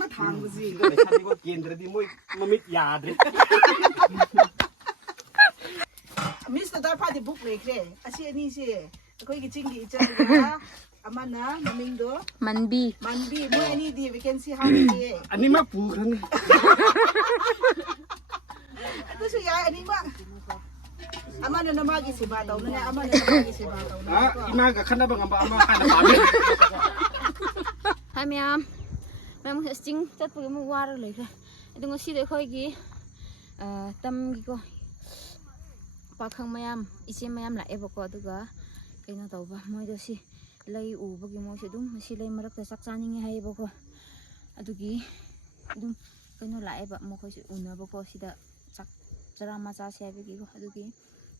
มาทางกูสิ ก็เลยฉันนี่ว่าเกณฑ์แต่ดีมวยมันไม่ยาดเลย มิสเตอร์ดาร์พาที่บุกเลยเคร่อาชีพนี้สิคุยกับจิงกี้จังนะอามันนะมิงโดมันบีมวยนี่ดี we can see how many อันนี้มาปูครั้งนี้ ตัวสุดยอดอันนี้มาอามันนั่นมากี่สิบบาทเอาเนี่ยอามันนั่นมากี่สิบบาทเอาเนี่ยอีมากับขันน้ำบังอามาขันน้ำปลาเนี่ย Hai mẹ em chính chất với một qua rồi lấy ra đừng có xí để khơi kì tâm kì coi ba khang mayam ichi mayam lại em có được cái nó tàu ba mới được xí lấy u bagi mới sẽ đúng xí lấy marakta chak chani hay bố coi adu kì đúng cái nó lại ba mới sẽ u nữa bố coi xí đã chak chara mà cha xe với kì coi adu kì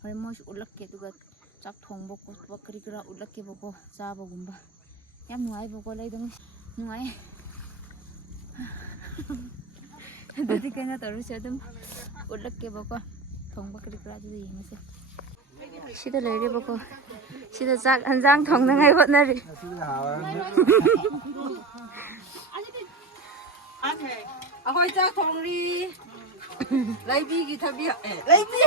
hồi mới sẽ ulak cái được chak thong bố coi bác kiri kira ulak cái bố coi cha bố gumba em nuai bố coi lấy đúng nuai Jadi kayaknya terus ya tuh udah kayak boko thong bak kira kira jadi masih sida lady boko sida chak anjang thong na ngai hot na ri Ahoy chak thong ri lấy bi gì thay bi lấy bi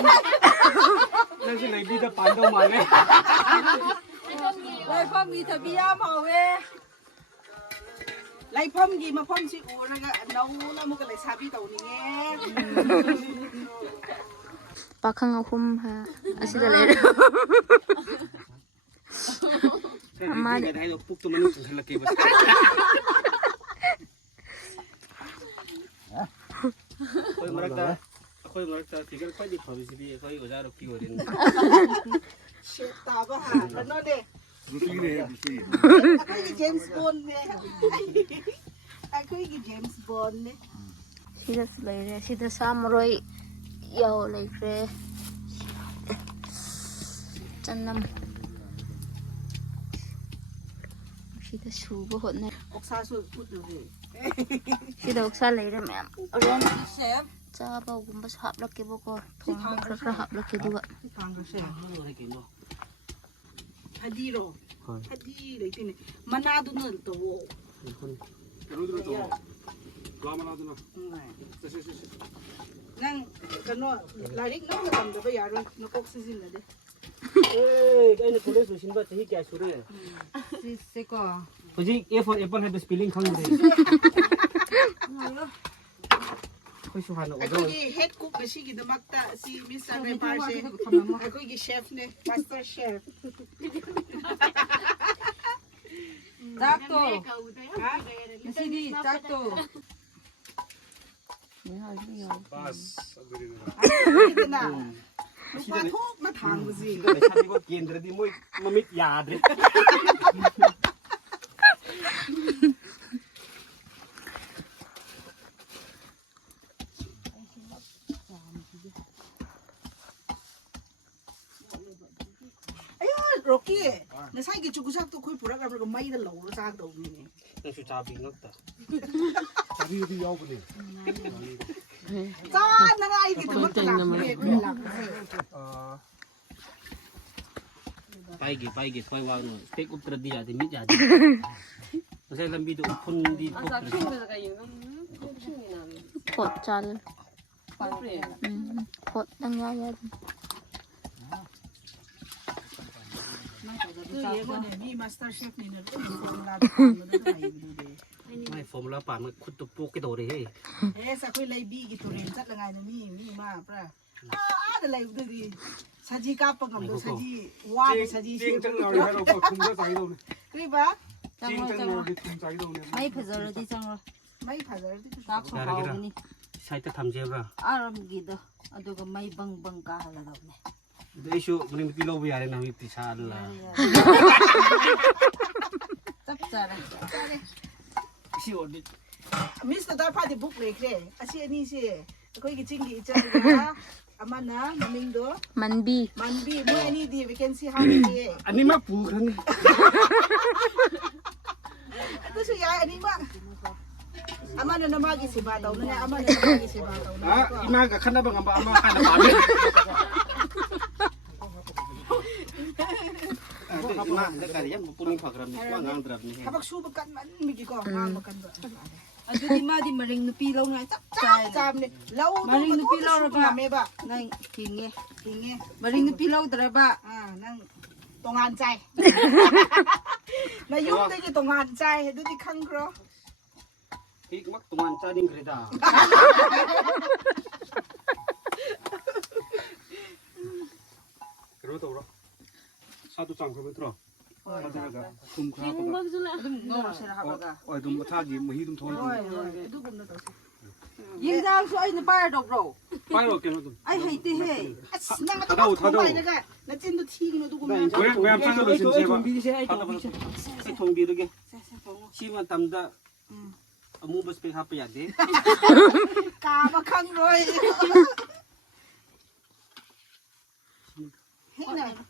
นั่นคือในบีจะปั่นตรงมาเลย lấy phong gì thay bi màu về lấy phong gì mà phong chị u nấu nó một cái lấy sa bi tàu này nghe pakang akum ha asida lady ammaเนี่ยได้ปุ๊บตัวมันถึงละเก็บค่อยมารักตาที่ก็ค่อยดีพอวิสิบีค่อยอุจจาระกี่วันเชฟตาบ้าหาแล้วนั่นเด้ไอ้เจมส์บอนด์เนี่ยไอ้คือเจมส์บอนด์เนี่ย sida lady sida samurai yau like re chanam sida suba hot na อกซาสุดพูดดูเลย sida oksa lady ma'am oren เชฟ chaba gumba hap lakke boko thong kra hap lakke duga ที่ทางก็เชฟ อะไรกินบ่ พอดีโรพอดีเลยที่นี่มันน่าดูเนื้อตัว คนรู้ตัวรอมาแล้วตัวนั่งกันเนาะลายเล็กน้องก็ทำแต่ไม่อยากเลยนกกซิซินเลยเด้ เอ้ยไอ้นี่คนเล่นสุชินบ้าที่แกสุดเลยซิก็พอดี A for apple had the spelling ข้างเลยค่อยสุพรรณ ไอ้คนที่ head cook ก็ชิกิดมักตะซีมิสเตอร์เรปาร์เช่ไอ้คนที่เชฟเนี่ย Masterchef จักโตไม่ใช่ดิจักโตมาทุกมาทางกูสิ ก็เลยฉันนี่ว่าเกณฑ์แต่ดีมวยมันไม่ยาดเลย โรกี้ในสายกิจุกุชักตัวคุยปวดกันมันก็ไม่ได้หลงแล้วซากตัวนี้นั่นคือชาบีนักตาชาบีที่ยาวกว่านี้จ้านั่งไอ้กิจมันหลักเลยหลักไปกี่ค่อยวางหน่อยสเต็กอุตรดิตถ์จะมิจฉาดิไม่ใช่ลำบีตัวพุ่นดีพวก pot chal pot dang ya ya คือเยอะเนี่ยมี Masterchef นี่นะต้องมีคนลาทำมันต้องไปดูดิ ไม่ฟอร์มูล่าป่านมันคุดตัวโป๊กกี่ตัวเลยเฮ้สักคุยเลยบีกี่ตัวเรียนจัดละไงนะมีมาปะอะไรดูดิซาจิกาปังกับซาจิว้าวซาจิชิจังเลยเราก็คุ้มก็ใจตรงนี้รีบปะจังเลยคุ้มใจตรงนี้ไม่ผ่าเลยที่จังเลยไม่ผ่าเลยที่ตักเขาเอานี่ใช่จะทำเจ้าป่ะอารมณ์กี่ตัวดูก็ไม่บังกาอะไรเราเนี่ยเดี๋ยวชูมันมีที่โลบิอาร์นะมีติชาลละจับจ้าเลยชิวดิ มิสเตอร์ดาร์พาที่บุกเลยเคร่อาชีพนี้สิคุยกับจิงกี้จังนะอามันนะมิงโดมันบีมวยนี่ดี we can see how many อันนี้มาปูครั้งนี้ตัวสุดยอดอันนี้มาอามันนั่นมากี่สิบบาทเอาเนี่ยอามันนั่นมากี่สิบบาทเอาเนี่ยอีมากับขันน้ำบังอามาขันน้ำปลาเนี่ย แล้วกันยังปุ่นผักรำนี่ว่างานแบบนี้ ถ้าบักชูบักกันมันมีกี่ก้อนงานบักกันแบบ Aduh di mana di mering nepi lau nak จามเนี่ยเรา Mering nepi lau ระ raba. เมบะ Nang kinge. ทีเงี้ย Mering nepi lau teraba. นั่งตรงงานใจนายยุ่งได้กี่ตรงงานใจดูที่ข้างครอ พริกมักตรงนั้นจะดิ้งกระดา 그러다 오라. 사도 짱 그러면 들어. 사자가 좀 그러다. Aduh ngau sih lah baga. 좀 타기 뭐 히든 돈. itu gum na to Ying jang so ai na bayar dok bro. 빨리 올게 너. Ai hay te he. nang to to bai na ga na chin to thi no du gum na 왜 앞장서 이 통비르게. 시만 담다. 아무 스펙 합해야 돼. ka ba khang rồi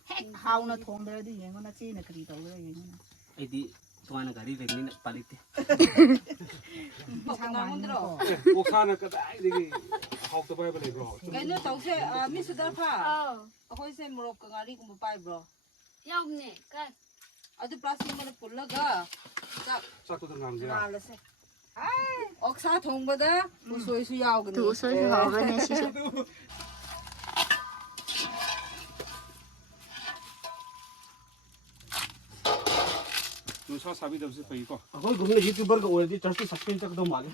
hết hao nó thùng đây đi vậy nó chi là cái gì đâu đây vậy 아이디 동안은 가리 되는 빨리 때. Bok nang ndro. 옥사는 그다 이게 học tập bài bài bro. Cái nó tàu xe mi sudar pha. Akoi se morok ka ngari kum pai bro. 야옹네 까 Aduh plastik mana pullaga. Chak 싹도 들어가는 거야. nala se. Oksa thong bada usoi su yaw gani. 두 소리 하거네 시소 누사 사비 없을 거 이거. 거기 그러면 유튜버가 어디 저렇게 삭힌 적도 많이.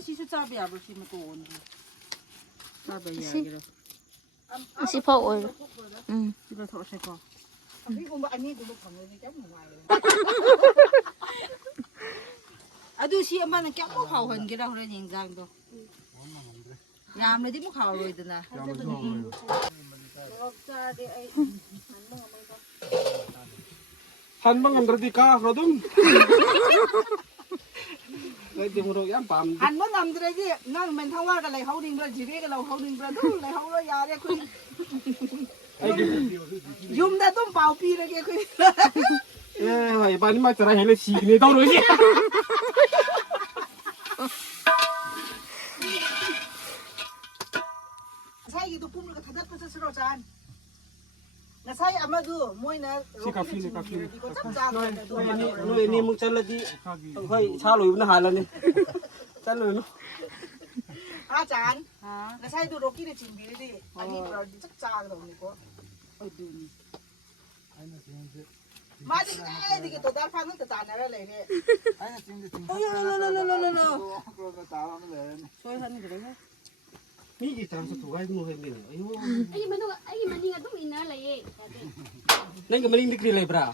Si su chabi abro si mo ko on. Chabi ya Si. gira. 시퍼 오일 Sila tho se ko. cái gum anh ấy cũng không người giống ngoài Aduh si ama nang kya mo khao han gira hore ning jang do. Yam na di mo khao roi dana. 한방 감들디 가 그러든. cái điều đó em phạm anh muốn làm cái gì nó mình thông qua cái này hậu đình rồi chỉ biết cái đầu hậu đình rồi đúng này hậu rồi già đấy khuyên dùng đã tôm bảo pi rồi kia khuyên 에 hỏi bạn mà trở lại xì này đâu rồi chứ sai cái tụi pum cái thật rất là sợ chan là sai à mà cứ mỗi nè Si cà phê này cà phê. thì có chắc chắn rồi nuôi ni mung chân là gì hơi xa lùi nó hà lên đi chân lùi nó à chan Ha. là sai tụi rocky để chỉnh bị đi anh ấy rồi chắc chắn rồi này có Aduh. mà đi cái thì cái tụi ta phang nó tự tàn này lại nè Oh no. Soy han gira ha. mi gì thằng số hai mua hay mình 아니 만우가 아니 만이가 좀 있나래 nên cái mình đi kia lại bra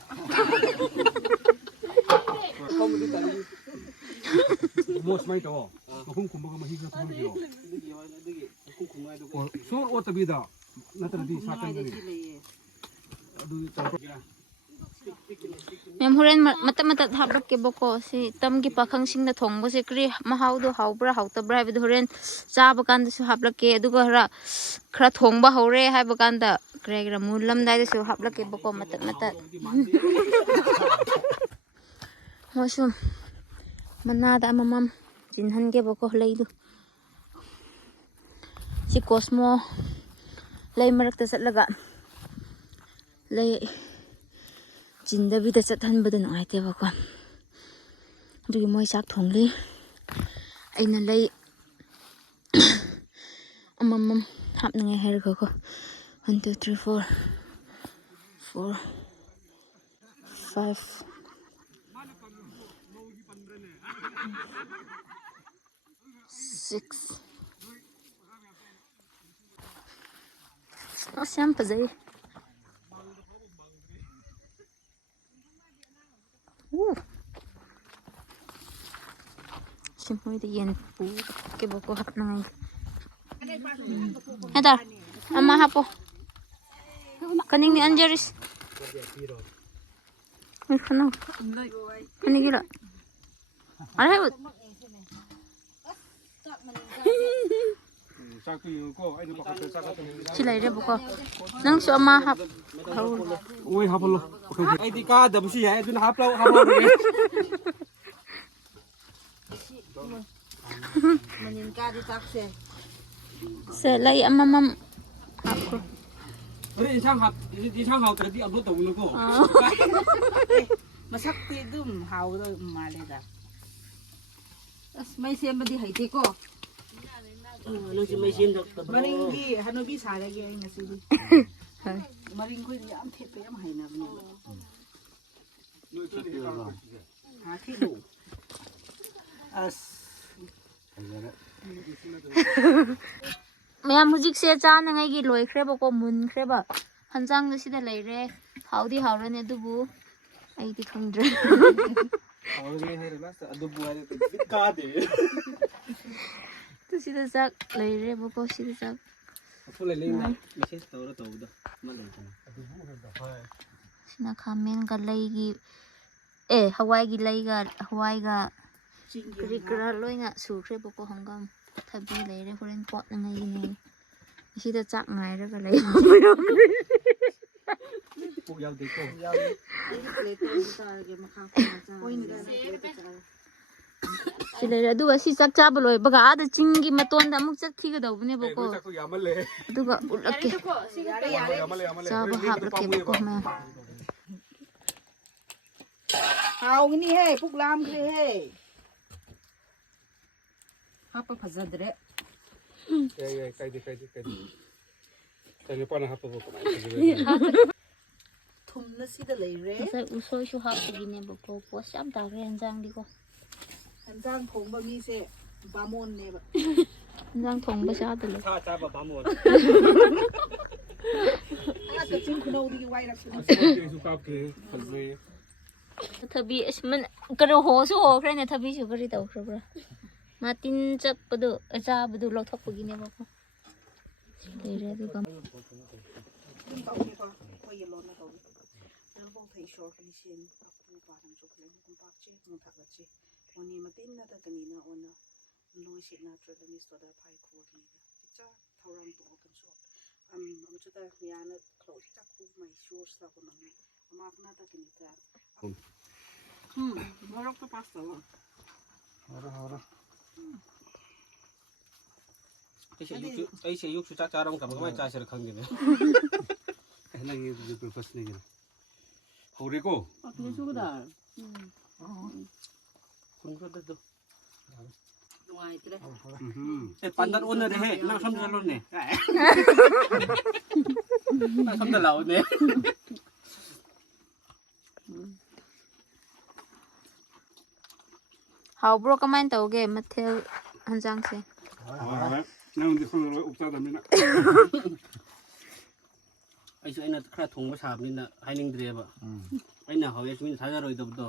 không đi tận 뭐 스마이 더. 그럼 kumbaga mahiga to dio. So ota bida. 나타나디 사탄 거리. 아두 짱 면 호렌 마따마따 합럽게 보고 시 땀기 파캉싱나 통보시 그리 마하우도 하우브라 하우터브라 하비도 호렌 짜바간다수 합럽게 아두가 크라 통바 호레 하이바간다 그래그라 물람다이다수 합럽게 보고 마따마따 호숨 만나다 아마맘 진한게 보고 레이도 시 코스모 레이 마락타 ꯆꯠꯂꯒ 레이 진더비다 ꯆꯠꯍꯟꯕꯗ ꯅꯨꯡꯉꯥꯏꯇꯦꯕꯀꯣ ꯑꯗꯨꯒꯤ ꯃꯣꯏ ꯆꯥꯛ ꯊꯣꯡꯂꯤ ꯑꯩꯅ ꯂꯩ ꯑꯃꯃꯝ ꯍꯥꯞꯅꯤꯡꯉꯥꯏ ꯍꯥꯏꯔꯒꯀꯣ 1 2 3 4 4 5 6 ꯑꯁ ꯌꯥꯝ ꯐꯖꯩ Simoy yen po ke boko hap nang Ito ama hapo kaning ni Angeris ay kana ani gila ano 짝도 이거 아이들 바깥에 싸가지고. sila ire boko nang so ama hap 오이 하벌로. ai đi ca đầm xì hay tôi hấp lâu hấp lâu rồi Manin ka di takse. เสร็จเลยเอามาหับกู เฮ้ยช่างครับที่ช่างเขาแต่ที่อัพรถตัวนึงก็ Masakti dum how do maleda. As may siya ba di haiti ko. นึกจะไม่ชิน Maringgi hanobi salagi ay nasili. Maring ko di am thepe am haina bni. Ha thibu. As แม่มุจิกเสียจานยังไงกี่ลอยเครบก็มุนเครบหันจังดูสิได้เลยเร่หาวที่หาวแล้วเนี่ยดูบูไอ้ที่คงเดร เอาเลยให้เลยนะแต่ดูบัวเนี่ยเป็นกาเด ดูสิได้จักเลยเร่บก็สิได้จัก พูดอะไรเลยไม่ใช่ตัวละตัวเด้อมันเลยจัง สินะคาเมนกันเลยกี่ฮาวายกี่เลยกันฮาวายกันกริกระลอยน่ะสู่เครบก็ห้องกำทับบีเลยเร่พอเล่นปอดยังไงนี่สิได้จักไงแล้วก็เลยไม่รู้ พวกยาวดีก็ Leto sa makaka sa. oy ni da. สิเลยดูว่าสิจักจ้าบลอยบักอาดจิงกี้มาตัวนั้นมุกจักที่ก็ดาวเนี่ยบก็ จักรยานมาเลย ดูว่าอุลเก มาเลยมาเลย จ้าบ่หับแล้วเก็บก็มา How ni hey puk lam kre hey. Hapa pazadre. ใกล้ดีแต่เนี่ยป้อนนะครับผมก็ไม่ Thum na si da lei re. ใส่อุโซชูหับกินเนี่ยบก็ปวดซ้ำตาเรียนจังดีก็ An jang thong ba mi se ba mon ne ba. จังทงประชาตเลย ถ้าจ้าแบบบ้าหมด A ka chin kuno di wai la si. สุภาพคือคนเลย ทบีมันกระโหสู้โหใครเนี่ยทบีชูบริตเอาครับมาตินจักปะดูจ้าปะดูเราทักปกินเนี่ยบก็เลยเรียกดูกัน Dum ba ni ba ko ye lo na ko. An bo thai short ni sin apu ba han chok le kum pak che mu thak che. Oni ma tin na ta kani na ona. Lui si na tra ni sto da pai ko ni. Cha thorang to kan so. Am chu ta ya na close ta ku mai sure sta ko na. Ma na ta kani ta. Marakta pasta wa. ไอ้เสียยุคชุดจ้าจ้าเรากับมันก็ไม่จ้าเสียครั้งเดียว ให้นั่งยืนอยู่เป็นฟัสนี่กันเขาเรียก Ni su da. คุณก็ได้ดู Nuai tre. ไอ้ปันดันอ้วนเลยเฮ้นั่งซ้ำจะรุ่นเนี่ยนั่งซ้ำจะเหล่าเนี่ย เขาบรกมันตัวเกมมาเที่ยวหันจังสิ นั่งที่คนเราอุปสรรคแบบนี้นะ ไอ้ช่วยน่ะคราถุงมาฉาบนี่น่ะให้นิ่งเดียบอ่ะไอ้น่ะเขาจะช่วยท้ายจะรอยตัวตัว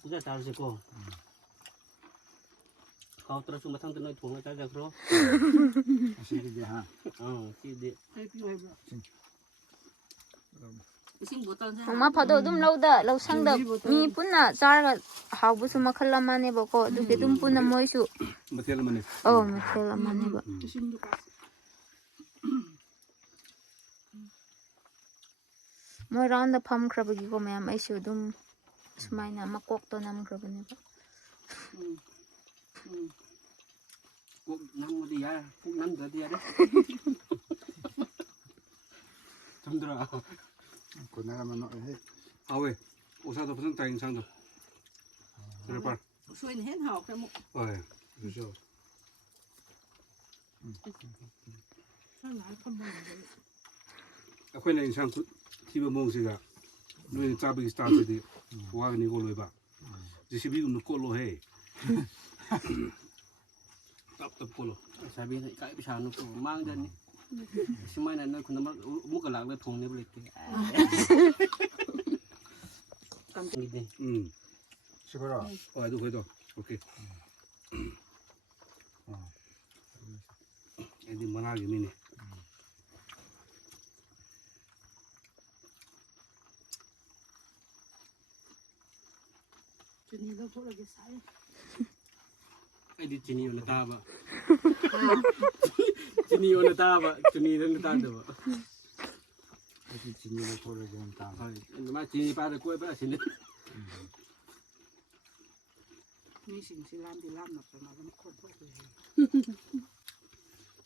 ผู้ชายตาสิโก้เขาตระชุมมาทั้งตัวน้อยถุงแล้วจ้าจะครบ สิ่งที่ฮะ ที่เด็ก Hai pi wai ba. Ising botol sa. ผมมาพอดูดุมเราเด้อเราช่างเด้อมีปุ่นน่ะจ้าก็หาบุษมาขลามันเนี่ยบอกดูเกดุมปุ่นน่ะมวยชู มาเที่ยวมันนี่ มาขลามันเนี่ยบอก Sim du pas. มวยร้อนแต่พัมครับกี่ก็แม่ไม่ชูดุมสมัยน่ะมากอกตัวน้ำครับเนี่ยบอก พวกน้ำมันดีอ่ะพวกน้ำเดือดดีอ่ะเด้จำได้ คนนั้นมันน้อยให้เอาเว้ยอุตส่าห์ตัวเพิ่งแต่งช่างตัวเสร็จป่ะ Suin hen hao ka mo. โอ้ยดูเชียวเอาคนในช่างที่บ้านมงสิกะนู่นจ้าไปสตาร์ทสิว่ากันนี่ก็เลยป่ะจะชิบิกุนก็เลยให้ตับโปโล sabi na ikai bisa no ko mang dan ni simay na kun naman muka lang na thong ni balik ni ใช่ป่ะโอ้ยดูไปดูโอเคไอ้ดิมันอะไรนี่ Chuni da ko la ge sai. ai di chini on ta ba chini on ta ba chini on ta da baไอ้ที่จริงๆเราโทรเรื่องต่าง ai ma chini pa da ko ba chini มีสิ่งที่ล้ำหนักประมาณนั้นคนพวกเลย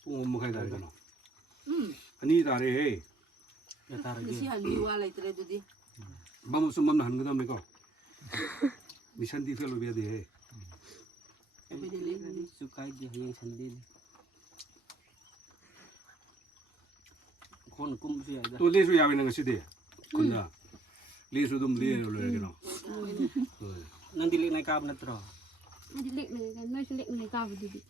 พวกมันใครได้กันเนาะ ม อันนี้ตาเร่ Ya taruh นี่ dia. สิหันวิวอะไรตัวเดียวดูดิ บ้ามันสมบัติหันกันทำไมก็มิชันที่เฟลเบียดี ไม่ได้เล็กนะนี่ Suka dia yang sendiri. Kon kum sih ada. ตัวเลี้ยสุยาเป็นยังไงสิเดียคนละเลี้ยสุดมเลี้ยเลยกันเนาะ Nanti lihat naik kabin terus. Nanti lek nih kan, nanti lek nih kau berdiri.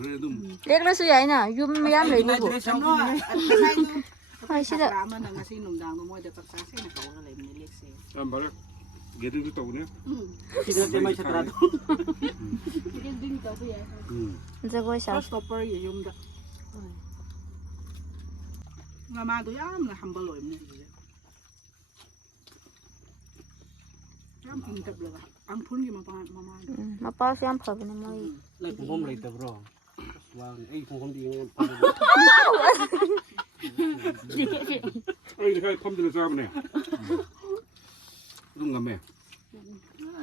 เลี้ยดุม เล็กแล้วสวยนะยุ่มไม่ย้ำเลยบุบ ฉันว่าไม่ใช่ตัว ไม่ใช่เด้อ ร้านมันนะสิหนุ่มดังตัวมวยเดี๋ยวตักซาเส้นเขาอะไรมันเล็กเส้น อ่ะมาเลยเกดึงตัวเนี่ย Tidak cuma setelah itu. มันจะก้อยสาว ก็สต็อปเปอร์อย่ายุ่มจ้ะมาตัวย่ามนะฮัมเบอร์ลอยมันเนี่ยย่ามกินกับเลยอ่ะอังพุ่นกี่มามาเป้าซ้ำเผาเป็นอะไร Lagi pungkum lagi tuh bro. Wah, pungkum di ini. ไอ้ที่ใครทำจะทราบเนี่ยลุงกับแม่ ไ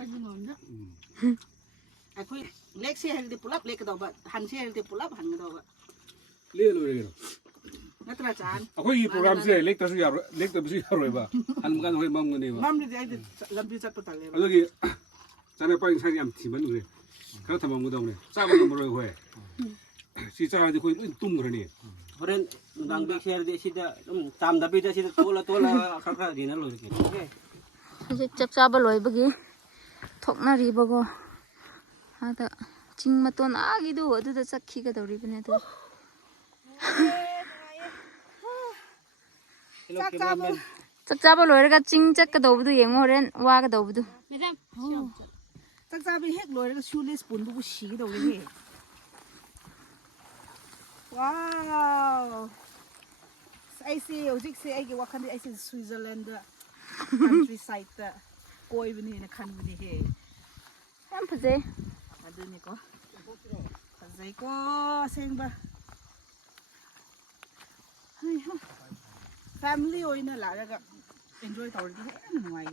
อ้คุยเล็กเสียให้เด็กปุลับเล็กกระดอกแบบหันเสียให้เด็กปุลับหันกระดอกแบบ เลี้ยเลยกัน นัตราจารย์ aku ini program sih lek tapi sih harus ba hal bukan hoy mam ngene ba มั่มดีใจลำดีจัดปะตะเลย lagi sana pa yung sari am timan ure kala tamam ngudong ne sa ba ngoro hoy si sa di ko tum ngene Keren undang bek share di sida tam tapi di sida tola kakak di nalo gitu. Oke. จะจับจ้าบลอยบกี้ทกนารีบก็ฮะแต่จริงมาตัวน่ากี่ดูดูแต่สักขี้ก็ตัวรีบเนี่ยตัว Hello Kevin. จับจ้าบลอยแล้วก็จริงจักกระโดดดูยังโมเรนว่าก็โดดดู จักจ้าไปเฮกลอยแล้วก็ชูเลสปุ่นบุชีกระดอกเลยว้าวไอซีโอจิกซีไอเกี่ยวกับคันที่ไอซีสวิตเซอร์แลนด์countryside โกยวันนี้นะคันวันนี้เฮ้ ยังพอใจ มาดูนี่ก็พอใจก็เซ็งบ่เฮ้ยฮะ family โอ้ยน่ะล่ะแล้วก็ enjoy ต่อที่ให้หน่อย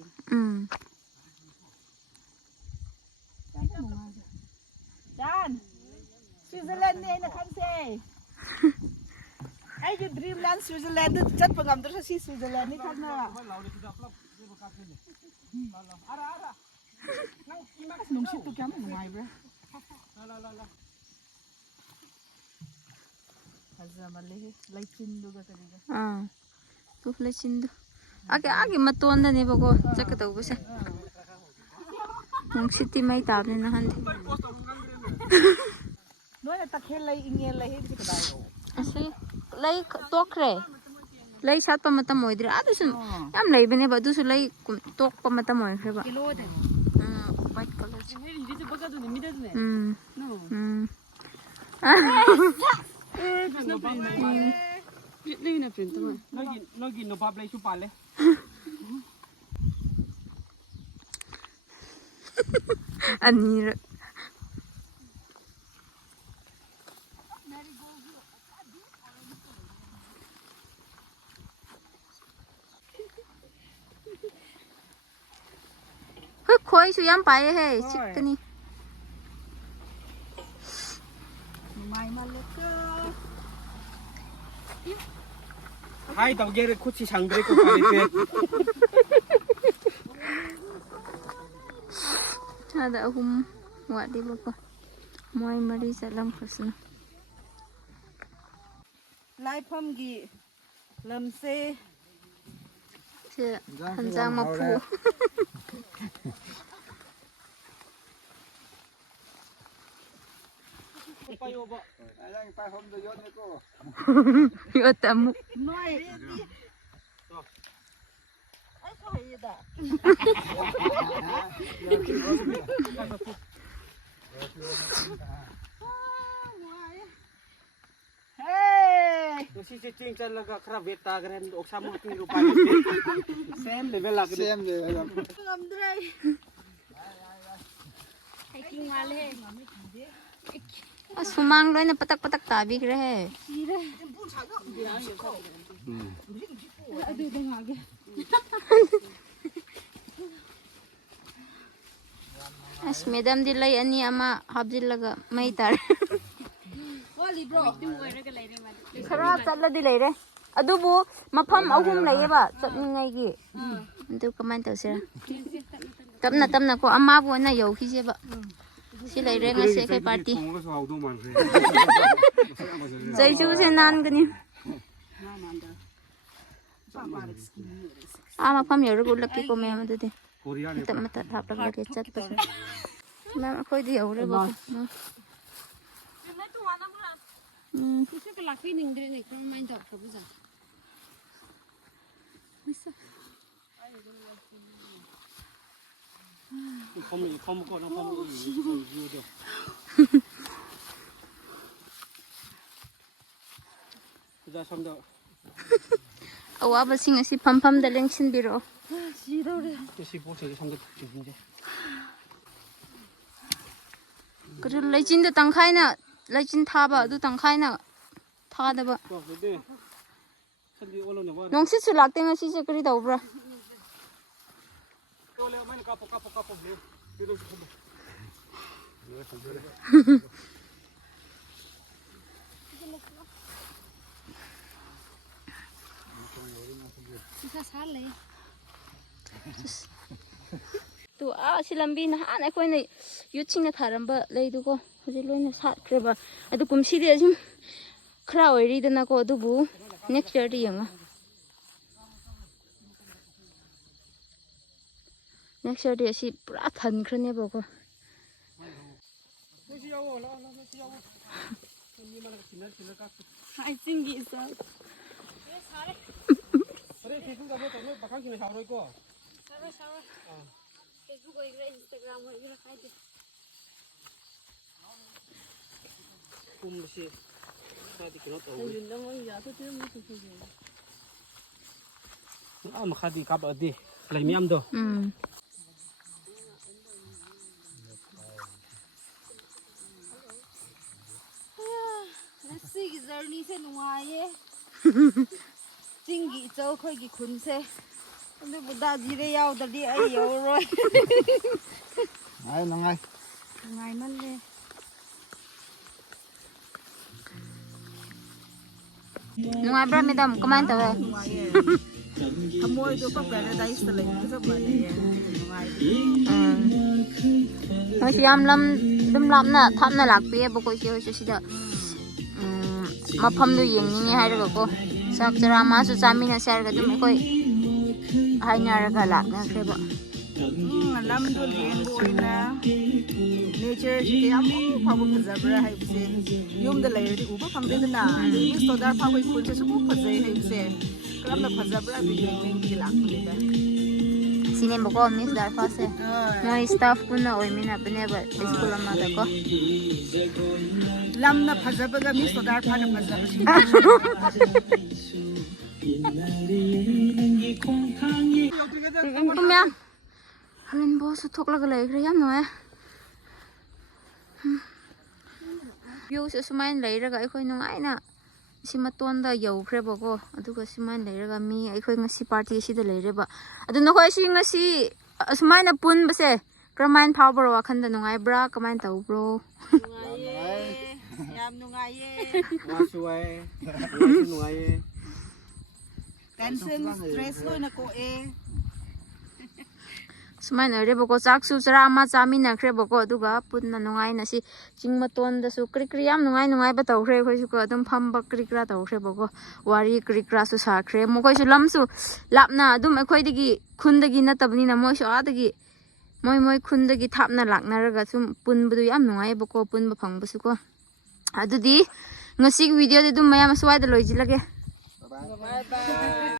จานสวิตเซอร์แลนด์เนี่ยนะคันเซ่ไอ้ยูดรีมแลนด์สวิตเซอร์แลนด์จัดประกำตัวที่สวิตเซอร์แลนด์นี่คันน่ะนุ่มชิดตัวแกมันหน่อยเบ้อฮัซามาเลยไลชินดูกันเลย tu flechin du age ma ton da ne bago chak ka bu se mong city mai ta ne na han น้อยตะเคียนเลยอิงเงียนเลยให้ที่กระไดโอ asal lai tok re lai sat pa mata moi dre adu sun yam lai bene ba du su lai tok pa mata moi kre ba kilo de white color ini tu baga tu ni mida tu ne no ni na print tu Lagi no pablay supale. ani re khoi su yam pai he chik ka ni ไม่มาเลยก็ Hai tau jere kuci sangre ko kali ada hum wa di bako moi mari salam khasna ไล่พ่อมกี่ลำเซ่ che hanjang ma pu Payo ba? yo tamu น้อยไอ้สวยด่ะเฮ้ย Si cicing talaga krabeta gren oksa mo ting rupa. Same level lagi. Same level. งำด้วย hiking wale sumang loy na patak patak tabi kre he ꯑꯁ ꯃꯦꯗꯥꯝꯗꯤ ꯂꯩ ꯑꯅꯤ ꯑꯃ ꯍꯥꯞꯆꯤꯜꯂꯒ ꯃꯩ ꯇꯥꯔꯦ ꯈꯔ ꯆꯠꯂꯗꯤ ꯂꯩꯔꯦ ꯑꯗꯨꯕꯨ ꯃꯐꯝ 3 ꯂꯩꯌꯦꯕ ꯆꯠꯅꯤꯡꯉꯥꯏꯒꯤ ꯑꯗꯨ ꯀꯃꯥꯏꯅ ꯇꯧꯁꯤꯔꯥ ꯇꯞꯅ ꯇꯞꯅ ꯀꯣ ꯑꯃꯕꯨ ꯑꯣꯏꯅ ꯌꯧꯈꯤꯁꯦꯕ ꯁꯤ ꯂꯩꯔꯦ ꯉꯁꯤ ꯑꯩꯈꯣꯏ ꯄꯥꯔꯇꯤ ꯆꯩꯁꯨꯁꯦ ꯅꯥꯟꯒꯅꯤ ꯃꯐꯝ ꯌꯧꯔꯒ ꯎꯠꯂꯛꯀꯦꯀꯣ ꯃꯌꯥꯝ ꯑꯗꯨꯗꯤ ꯃꯇꯠ ꯃꯇꯠ ꯍꯥꯞꯂꯛꯂꯒꯦ ꯆꯠꯄꯁꯦ ꯃꯌꯥꯝ ꯑꯩꯈꯣꯏꯗꯤ ꯌꯧꯔꯦꯕ ꯂꯥꯛꯄꯤꯅꯤꯡꯗ꯭ꯔꯦꯅꯦ ꯀꯔꯝꯍꯥꯏꯅ ꯇꯧꯈ꯭ꯔꯕꯖꯥ ꯑꯋꯥꯕꯁꯤꯡ ꯑꯁꯤ ꯐꯝꯐꯝꯗ ꯂꯦꯡꯁꯤꯟꯕꯤꯔꯛꯑꯣ ꯀꯔꯤ ꯂꯩꯆꯤꯟꯗ ꯇꯪꯈꯥꯏꯅ ꯂꯩꯆꯤꯟ ꯊꯥꯕ ꯑꯗꯨ ꯇꯪꯈꯥꯏꯅ ꯊꯥꯗꯕ ꯅꯨꯡꯁꯤꯠꯁꯨ ꯂꯥꯛꯇꯦ ꯉꯁꯤꯁꯦ ꯀꯔꯤ ꯇꯧꯕ꯭ꯔꯥ ꯇꯨ ꯑꯁꯤ ꯂꯝꯕꯤ ꯅꯍꯥꯟ ꯑꯩꯈꯣꯏꯅ ꯌꯨꯠꯁꯤꯡꯅ ꯊꯥꯔꯝꯕ ꯂꯩꯗꯨꯀꯣ ꯍꯧꯖꯤꯛ ꯂꯣꯏꯅ ꯁꯥꯠꯈ꯭ꯔꯦꯕ ꯑꯗꯨ ꯀꯨꯝꯁꯤꯗꯤ ꯑꯁꯨꯝ ꯈꯔ ꯑꯣꯏꯔꯤꯗꯅꯀꯣ ꯑꯗꯨꯕꯨ ꯅꯦꯛꯁ ꯏꯌꯔꯗꯤ ꯌꯦꯡꯉꯣ ꯅꯦꯛꯁ ꯏꯌꯔꯗꯤ ꯑꯁꯤ ꯄꯨꯔꯥ ꯊꯟꯈ꯭ꯔꯅꯦꯕꯀꯣ ꯃꯈꯥꯗꯤ ꯀꯥꯞꯂꯛꯑꯗꯤ ꯂꯩ ꯃꯌꯥꯝꯗꯣ ꯉꯁꯤꯒꯤ ꯖꯔꯅꯤꯁꯦ ꯅꯨꯡꯉꯥꯏꯌꯦ ꯆꯤꯡꯒꯤ ꯏꯆꯧ ꯑꯩꯈꯣꯏꯒꯤ ꯈꯨꯟꯁꯦ ꯑꯗꯨꯕꯨ ꯗꯥꯖꯤꯔꯦ ꯌꯥꯎꯗ꯭ꯔꯗꯤ ꯑꯩ ꯌꯧꯔꯣꯏ ꯅꯨꯡꯉꯥꯏꯃꯜꯂꯦ ꯅꯨꯡꯉꯥꯏꯕ꯭ꯔꯥ ꯃꯦꯗꯥꯝ ꯀꯃꯥꯏꯅ ꯇꯧꯋꯦ ꯅꯨꯡꯉꯥꯏꯌꯦ ꯊꯃꯣꯏꯗꯣ ꯄꯦꯔꯥꯗꯥꯏꯁꯇ ꯂꯩꯕꯒ ꯆꯞ ꯃꯥꯟꯅꯩꯌꯦ ꯅꯨꯡꯉꯥꯏꯕꯗꯤ ꯃꯣꯏꯁꯨ ꯌꯥꯝ ꯑꯗꯨꯝ ꯂꯥꯞꯅ ꯊꯥꯞꯅ ꯂꯥꯛꯄꯤꯌꯦꯕꯀꯣ ꯏꯆꯦ ꯍꯣꯏꯁꯨ ꯁꯤꯗ ꯃꯐꯝꯗꯣ ꯌꯦꯡꯅꯤꯡꯉꯦ ꯍꯥꯏꯔꯒꯀꯣ ꯆꯥꯛ ꯆꯔꯥ ꯑꯃꯁꯨ ꯆꯥꯃꯤꯟꯅꯁꯦ ꯍꯥꯏꯔꯒ ꯑꯗꯨꯝ ꯑꯩꯈꯣꯏ ꯍꯥꯏꯅꯔꯒ ꯂꯥꯛꯅꯈ꯭ꯔꯦꯕ ꯂꯝꯗꯣ ꯌꯦꯡꯕ ꯑꯣꯏꯅ ꯅꯦꯆꯔꯁꯤ ꯀꯌꯥꯃꯨꯛ ꯐꯥꯎꯕ ꯐꯖꯕ꯭ꯔꯥ ꯍꯥꯏꯕꯁꯦ ꯌꯨꯝꯗ ꯂꯩꯔꯗꯤ ꯎꯕ ꯐꯪꯗꯦꯗꯅ ꯑꯗꯨ ꯃꯤꯁ ꯇꯣꯗꯥꯔ ꯐꯥꯎꯕ ꯈꯨꯟꯁꯦ ꯁꯨꯝ ꯐꯖꯩ ꯍꯥꯏꯕꯁꯦ ꯀꯔꯝꯅ ꯐꯖꯕ꯭ꯔꯥ ꯑꯗꯨ ꯌꯦꯡꯅꯤꯡꯕꯒꯤ ꯂꯥꯛꯄꯅꯤꯗ ꯁꯤꯅꯦꯕꯀꯣ ꯃꯤꯁ ꯗꯥꯔꯐꯥꯁꯦ ꯃꯣꯏ ꯁ꯭ꯇꯥꯐ ꯄꯨꯟꯅ ꯑꯣꯏꯃꯤꯟꯅꯕꯅꯦꯕ ꯁ꯭ꯀꯨꯜ ꯑꯃꯗꯀꯣ ꯂꯝꯅ ꯐꯖꯕꯒ ꯃꯤꯁ ꯇꯣꯗꯥꯔ ꯐꯥꯅ ꯐꯖꯕꯁꯤ ꯃꯌꯥꯝ ꯔꯦꯟꯕꯣꯁꯨ ꯊꯣꯛꯂꯒ ꯂꯩꯈ꯭ꯔꯦ ꯌꯥꯝ ꯅꯨꯡꯉꯥꯏ ꯚ꯭ꯌꯨꯁꯦ ꯁꯨꯃꯥꯏꯅ ꯂꯩꯔꯒ ꯑꯩꯈꯣꯏ ꯅꯨꯡꯉꯥꯏꯅ ꯁꯤ ꯃꯇꯣꯟꯗ ꯌꯧꯈ꯭ꯔꯦꯕꯀꯣ ꯑꯗꯨꯒ ꯁꯨꯃꯥꯏꯅ ꯂꯩꯔꯒ ꯑꯩꯈꯣꯏꯉꯁꯤ ꯄꯥꯔꯇꯤ ꯑꯁꯤꯗ ꯂꯩꯔꯦꯕ ꯑꯗꯨ ꯅꯈꯣꯏ ꯉꯁꯤ ꯑꯁꯨꯃꯥꯏꯅ ꯄꯨꯟꯕꯁꯦ ꯀꯔꯝꯍꯥꯏꯅ ꯐꯥꯎꯕ꯭ꯔꯣ ꯋꯥꯈꯟꯗ ꯅꯨꯡꯉꯥꯏꯕ꯭ꯔꯥ ꯀꯃꯥꯏꯅ ꯇꯧꯕ꯭ꯔꯣ ꯅꯨꯡꯉꯥꯏꯌꯦ ꯌꯥꯝ ꯅꯨꯡꯉꯥꯏꯌꯦ ꯅꯨꯡꯉꯥꯏꯌꯦ ꯇꯦꯟꯁꯟ ꯁ꯭ꯇ꯭ꯔꯦꯁ ꯂꯣꯏꯅ ꯀꯣꯛꯑꯦ ꯁꯨꯃꯥꯏꯅ ꯑꯣꯏꯔꯦꯕꯀꯣ ꯆꯥꯛꯁꯨ ꯆꯔꯥ ꯑꯃ ꯆꯥꯃꯤꯟꯅꯈ꯭ꯔꯦꯕꯀꯣ ꯑꯗꯨꯒ ꯄꯨꯟꯅ ꯅꯨꯡꯉꯥꯏꯅ ꯁꯤ ꯆꯤꯡ ꯃꯇꯣꯟꯗꯁꯨ ꯀꯔꯤ ꯌꯥꯝ ꯅꯨꯡꯉꯥꯏꯕ ꯇꯧꯈ꯭ꯔꯦ ꯑꯩꯈꯣꯏꯁꯨꯀꯣ ꯑꯗꯨꯝ ꯐꯝꯕ ꯀꯔꯤ ꯇꯧꯈ꯭ꯔꯦꯕꯀꯣ ꯋꯥꯔꯤ ꯀꯔꯥꯁꯨ ꯁꯥꯈ꯭ꯔꯦ ꯃꯈꯣꯏꯁꯨ ꯂꯝꯁꯨ ꯂꯥꯞꯅ ꯑꯗꯨꯝ ꯑꯩꯈꯣꯏꯗꯒꯤ ꯈꯨꯟꯗꯒꯤ ꯅꯠꯇꯕꯅꯤꯅ ꯃꯣꯏꯁꯨ ꯑꯥꯗꯒꯤ ꯃꯣꯏ ꯈꯨꯟꯗꯒꯤ ꯊꯥꯞꯅ ꯂꯥꯛꯅꯔꯒ ꯁꯨꯝ ꯄꯨꯟꯕꯗꯨ ꯌꯥꯝ ꯅꯨꯡꯉꯥꯏꯌꯦꯕꯀꯣ ꯄꯨꯟꯕ ꯐꯪꯕꯁꯨꯀꯣ ꯑꯗꯨꯗꯤ ꯉꯁꯤꯒꯤ ꯚꯤꯗꯤꯑꯣꯗꯤ ꯑꯗꯨꯝ ꯃꯌꯥꯝ ꯑꯁ꯭ꯋꯥꯏꯗ ꯂꯣꯏꯁꯤꯜꯂꯒꯦ